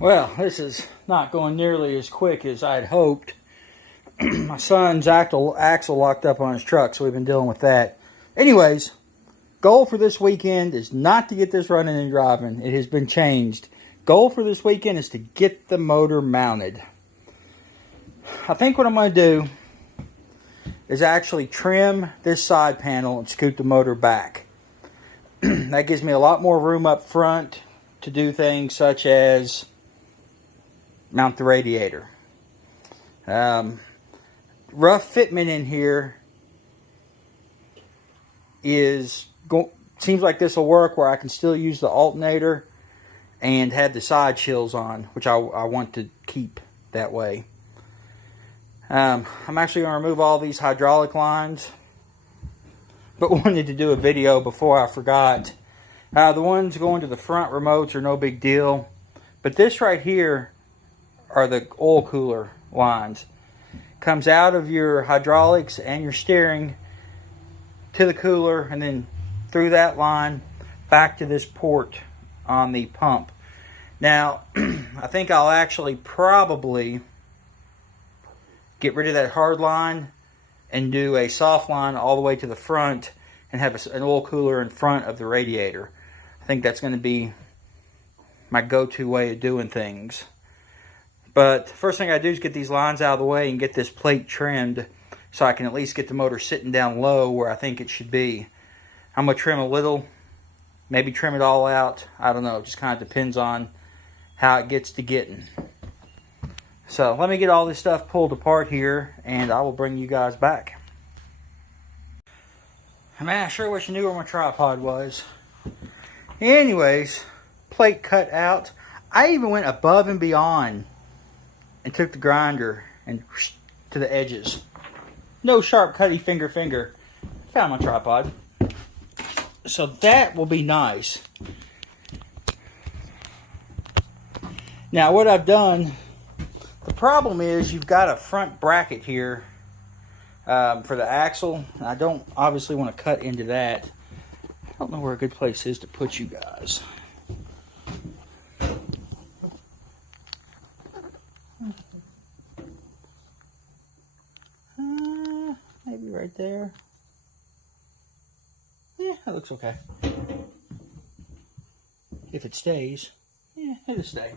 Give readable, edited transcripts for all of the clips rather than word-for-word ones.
Well, this is not going nearly as quick as I'd hoped. My son's axle locked up on his truck, so we've been dealing with that. Anyways, goal for this weekend is not to get this running and driving. It has been changed. Goal for this weekend is to get the motor mounted. I think what I'm going to do is actually trim this side panel and scoot the motor back. That gives me a lot more room up front to do things such as mount the radiator. Rough fitment in here seems like this will work where I can still use the alternator and have the side shields on, which I want to keep that way. I'm actually going to remove all these hydraulic lines, but wanted to do a video before I forgot. The ones going to the front remotes are no big deal, but this right here are the oil cooler lines. Comes out of your hydraulics and your steering to the cooler, and then through that line back to this port on the pump. Now, I think I'll actually probably get rid of that hard line and do a soft line all the way to the front and have an oil cooler in front of the radiator. I think that's going to be my go-to way of doing things. But the first thing I do is get these lines out of the way and get this plate trimmed so I can at least get the motor sitting down low where I think it should be. I'm going to trim a little, maybe trim it all out. I don't know, it just kind of depends on how it gets to getting. So let me get all this stuff pulled apart here and I will bring you guys back. Man, I sure wish I knew where my tripod was. Anyways, plate cut out. I even went above and beyond and took the grinder and to the edges. No sharp cutty finger. Found my tripod. So that will be nice. Now what I've done, the problem is you've got a front bracket here for the axle. I don't obviously want to cut into that. I don't know where a good place is to put you guys. Maybe right there. Yeah, that looks okay. If it stays, yeah, it'll stay.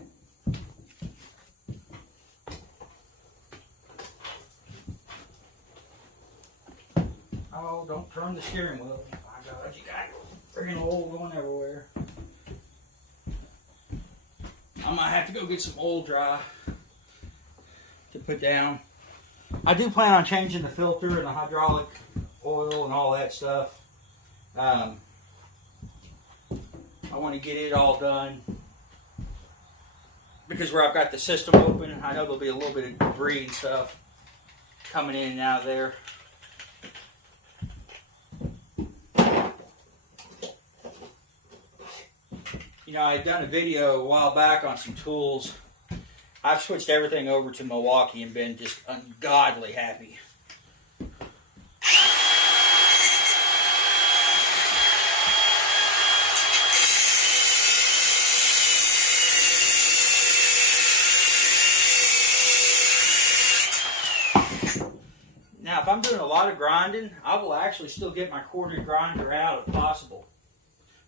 Oh, don't turn the steering wheel. My God, you got friggin' oil going everywhere. I might have to go get some oil dry to put down. I do plan on changing the filter and the hydraulic oil and all that stuff. I want to get it all done because where I've got the system open, I know there'll be a little bit of debris and stuff coming in and out of there. You know, I had done a video a while back on some tools. I've switched everything over to Milwaukee and been just ungodly happy. Now, if I'm doing a lot of grinding, I will actually still get my corded grinder out if possible.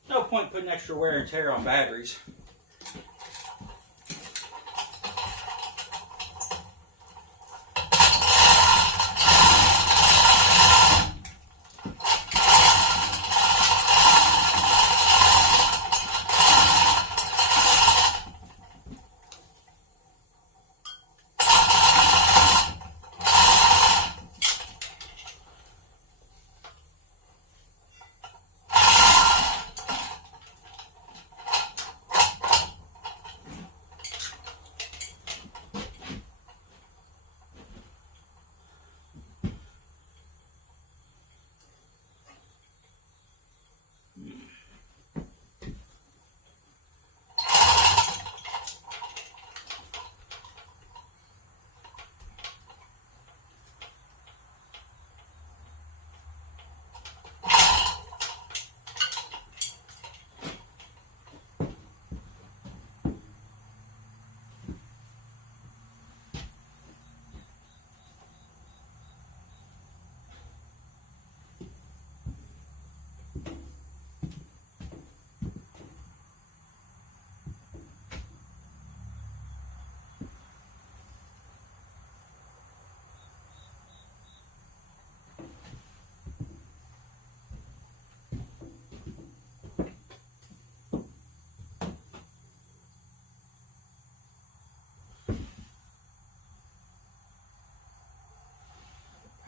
No point putting extra wear and tear on batteries.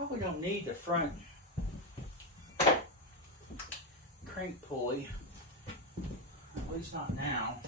probably don't need the front crank pulley, at least not now.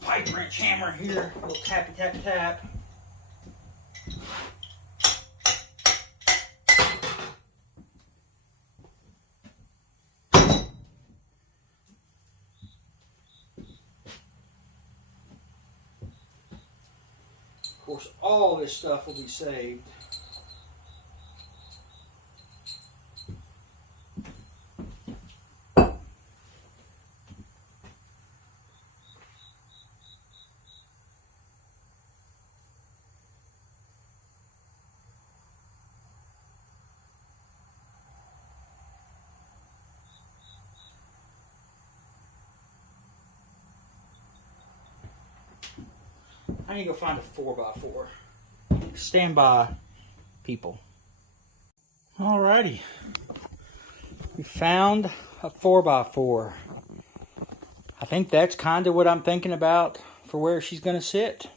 Pipe wrench hammer here, a little tappy tap tap. Of course, all this stuff will be saved. I need to go find a 4x4. Stand by, people. Alrighty. We found a 4x4. I think that's kind of what I'm thinking about for where she's going to sit.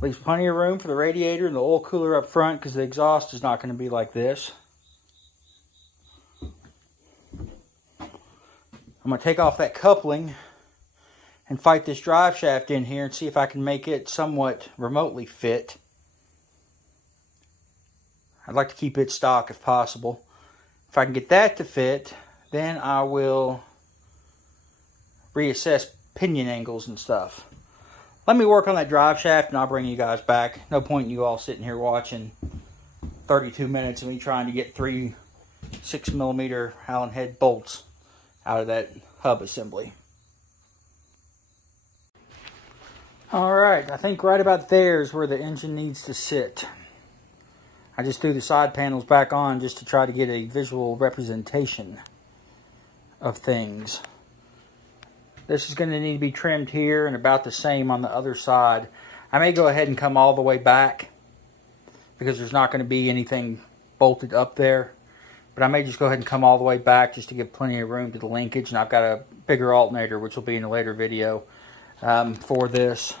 Leaves plenty of room for the radiator and the oil cooler up front because the exhaust is not going to be like this. I'm going to take off that coupling and fight this drive shaft in here and see if I can make it somewhat remotely fit. I'd like to keep it stock if possible. If I can get that to fit, then I will reassess pinion angles and stuff. Let me work on that drive shaft and I'll bring you guys back. No point in you all sitting here watching 32 minutes of me trying to get 3 6mm Allen head bolts out of that hub assembly. Alright, I think right about there is where the engine needs to sit. I just threw the side panels back on just to try to get a visual representation of things. This is going to need to be trimmed here and about the same on the other side. I may go ahead and come all the way back because there's not going to be anything bolted up there. But I may just go ahead and come all the way back just to give plenty of room to the linkage. And I've got a bigger alternator, which will be in a later video. For this.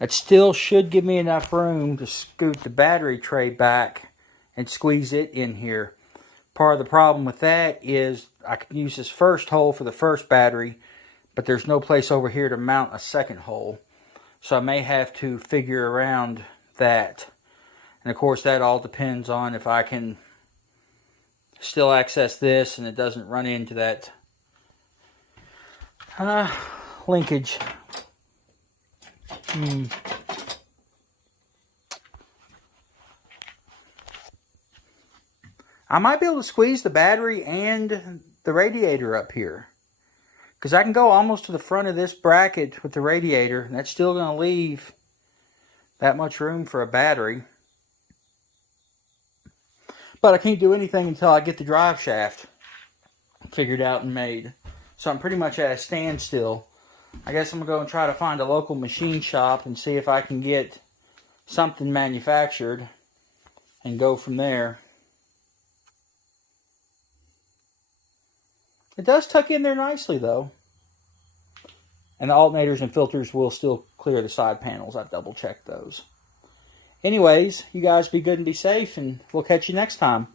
It still should give me enough room to scoot the battery tray back and squeeze it in here. Part of the problem with that is I can use this first hole for the first battery, but there's no place over here to mount a second hole. So I may have to figure around that. And of course that all depends on if I can still access this and it doesn't run into that linkage. I might be able to squeeze the battery and the radiator up here. Because I can go almost to the front of this bracket with the radiator. And that's still going to leave that much room for a battery. But I can't do anything until I get the drive shaft figured out and made. So I'm pretty much at a standstill. I guess I'm going to go and try to find a local machine shop and see if I can get something manufactured and go from there. It does tuck in there nicely though. And the alternators and filters will still clear the side panels. I've double checked those. Anyways, you guys be good and be safe, and we'll catch you next time.